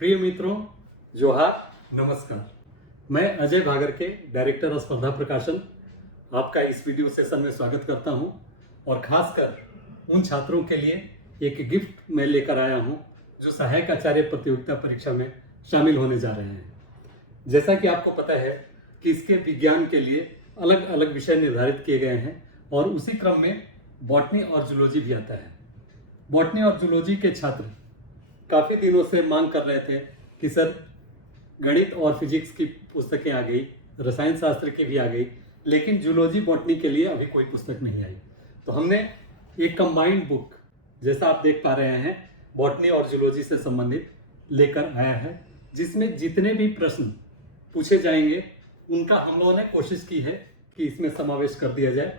प्रिय मित्रों, जोहार, नमस्कार। मैं अजय भागर के डायरेक्टर स्पर्धा प्रकाशन आपका इस वीडियो सेशन में स्वागत करता हूं और खासकर उन छात्रों के लिए एक गिफ्ट मैं लेकर आया हूं जो सहायक आचार्य प्रतियोगिता परीक्षा में शामिल होने जा रहे हैं। जैसा कि आपको पता है कि इसके विज्ञान के लिए अलग अलग विषय निर्धारित किए गए हैं और उसी क्रम में बॉटनी और जूलॉजी भी आता है। बॉटनी और जूलॉजी के छात्र काफ़ी दिनों से मांग कर रहे थे कि सर गणित और फिजिक्स की पुस्तकें आ गई, रसायन शास्त्र की भी आ गई, लेकिन जूलॉजी बॉटनी के लिए अभी कोई पुस्तक नहीं आई। तो हमने एक कंबाइंड बुक, जैसा आप देख पा रहे हैं, बॉटनी और जूलॉजी से संबंधित लेकर आया है, जिसमें जितने भी प्रश्न पूछे जाएंगे उनका हम लोगों ने कोशिश की है कि इसमें समावेश कर दिया जाए।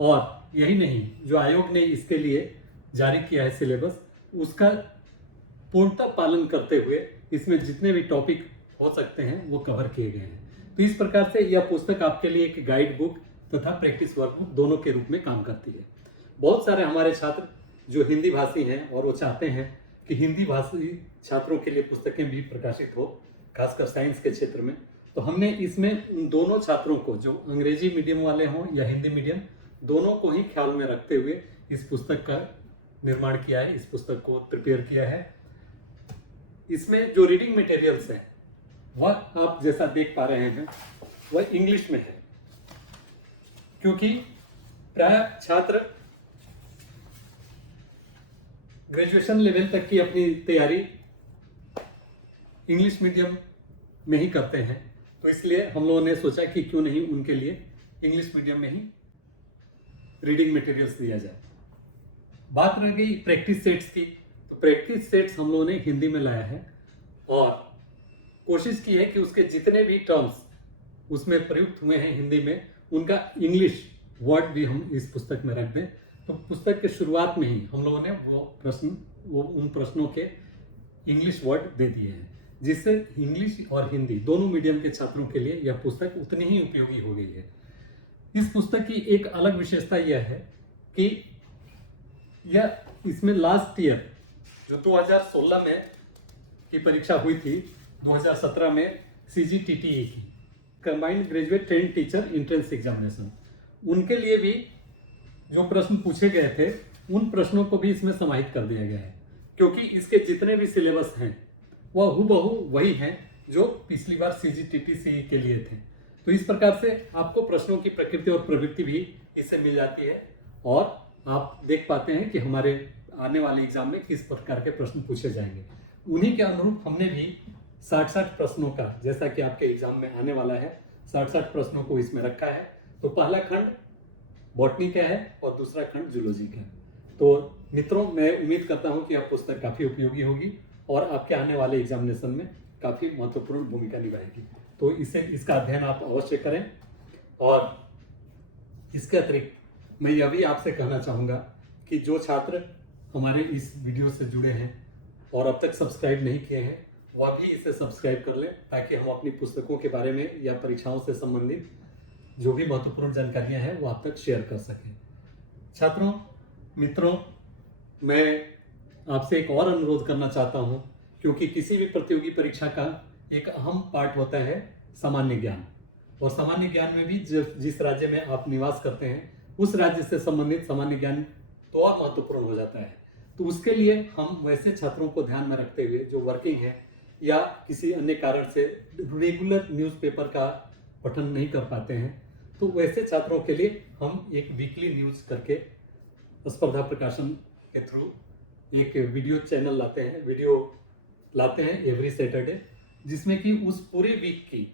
और यही नहीं, जो आयोग ने इसके लिए जारी किया है सिलेबस, उसका पूर्णतः पालन करते हुए इसमें जितने भी टॉपिक हो सकते हैं वो कवर किए गए हैं। तो इस प्रकार से यह पुस्तक आपके लिए एक गाइड बुक तथा प्रैक्टिस वर्कबुक दोनों के रूप में काम करती है। बहुत सारे हमारे छात्र जो हिंदी भाषी हैं और वो चाहते हैं कि हिंदी भाषी छात्रों के लिए पुस्तकें भी प्रकाशित हो, खासकर साइंस के क्षेत्र में। तो हमने इसमें उन दोनों छात्रों को, जो अंग्रेजी मीडियम वाले हों या हिंदी मीडियम, दोनों को ही ख्याल में रखते हुए इस पुस्तक का निर्माण किया है, इस पुस्तक को प्रिपेयर किया है। इसमें जो रीडिंग मटेरियल्स हैं वह आप जैसा देख पा रहे हैं वह इंग्लिश में है, क्योंकि प्राय छात्र ग्रेजुएशन लेवल तक की अपनी तैयारी इंग्लिश मीडियम में ही करते हैं। तो इसलिए हम लोगों ने सोचा कि क्यों नहीं उनके लिए इंग्लिश मीडियम में ही रीडिंग मटेरियल्स दिया जाए। बात रह गई प्रैक्टिस सेट्स की, तो प्रैक्टिस सेट्स हम लोगों ने हिंदी में लाया है और कोशिश की है कि उसके जितने भी टर्म्स उसमें प्रयुक्त हुए हैं हिंदी में, उनका इंग्लिश वर्ड भी हम इस पुस्तक में रख दें। तो पुस्तक के शुरुआत में ही हम लोगों ने उन प्रश्नों के इंग्लिश वर्ड दे दिए हैं, जिससे इंग्लिश और हिंदी दोनों मीडियम के छात्रों के लिए यह पुस्तक उतनी ही उपयोगी हो गई है। इस पुस्तक की एक अलग विशेषता यह है कि यह इसमें लास्ट ईयर जो 2016 में की परीक्षा हुई थी, 2017 में CGTTE की, combined graduate trained teacher entrance examination, उनके लिए भी जो प्रश्न पूछे गए थे उन प्रश्नों को भी इसमें समाहित कर दिया गया है, क्योंकि इसके जितने भी सिलेबस हैं वह हूबहू वही हैं जो पिछली बार CGTTE के लिए थे। तो इस प्रकार से आपको प्रश्नों की प्रकृति और प्रवृत्ति भी इससे मिल जाती है और आप देख पाते हैं कि हमारे आने वाले एग्जाम में किस प्रकार के प्रश्न पूछे जाएंगे। उन्हीं के अनुरूप हमने भी 60 प्रश्नों का, जैसा कि आपके एग्जाम में आने वाला है, 60 प्रश्नों को इसमें रखा है। तो पहला खंड बॉटनी का है और दूसरा खंड जूलॉजी का है। तो मित्रों, मैं उम्मीद करता हूं कि यह पुस्तक काफ़ी उपयोगी होगी और आपके आने वाले एग्जामिनेशन में काफ़ी महत्वपूर्ण भूमिका निभाएगी। तो इसका अध्ययन आप अवश्य करें। और इसके अतिरिक्त मैं यह भी आपसे कहना चाहूँगा कि जो छात्र हमारे इस वीडियो से जुड़े हैं और अब तक सब्सक्राइब नहीं किए हैं, वह भी इसे सब्सक्राइब कर लें, ताकि हम अपनी पुस्तकों के बारे में या परीक्षाओं से संबंधित जो भी महत्वपूर्ण जानकारियां हैं वो आप तक शेयर कर सकें। छात्रों, मित्रों, मैं आपसे एक और अनुरोध करना चाहता हूं, क्योंकि किसी भी प्रतियोगी परीक्षा का एक अहम पार्ट होता है सामान्य ज्ञान, और सामान्य ज्ञान में भी जिस राज्य में आप निवास करते हैं उस राज्य से संबंधित सामान्य ज्ञान तो और महत्वपूर्ण हो जाता है। तो उसके लिए हम वैसे छात्रों को ध्यान में रखते हुए जो वर्किंग है या किसी अन्य कारण से रेगुलर न्यूज़पेपर का पठन नहीं कर पाते हैं, तो वैसे छात्रों के लिए हम एक वीकली न्यूज़ करके स्पर्धा प्रकाशन के थ्रू एक वीडियो चैनल लाते हैं एवरी सैटरडे, जिसमें कि उस पूरे वीक की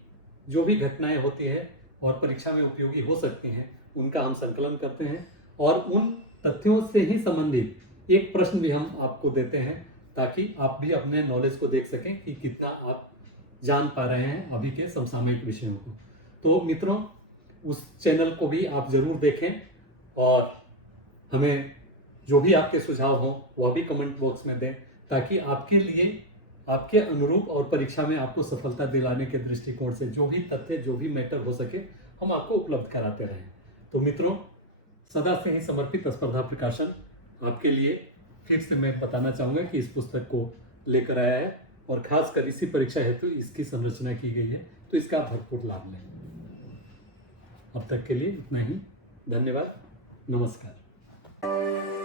जो भी घटनाएं होती है और परीक्षा में उपयोगी हो सकती हैं उनका हम संकलन करते हैं और उन तथ्यों से ही संबंधित एक प्रश्न भी हम आपको देते हैं, ताकि आप भी अपने नॉलेज को देख सकें कि कितना आप जान पा रहे हैं अभी के समसामयिक विषयों को। तो मित्रों, उस चैनल को भी आप जरूर देखें और हमें जो भी आपके सुझाव हों वह भी कमेंट बॉक्स में दें, ताकि आपके लिए, आपके अनुरूप और परीक्षा में आपको सफलता दिलाने के दृष्टिकोण से जो भी तथ्य, जो भी मैटर हो सके, हम आपको उपलब्ध कराते रहें। तो मित्रों, सदा से ही समर्पित स्पर्धा प्रकाशन आपके लिए फिर से मैं बताना चाहूँगा कि इस पुस्तक को लेकर आया है और खासकर इसी परीक्षा हेतु इसकी संरचना की गई है, तो इसका भरपूर लाभ लें। अब तक के लिए इतना ही। धन्यवाद। नमस्कार।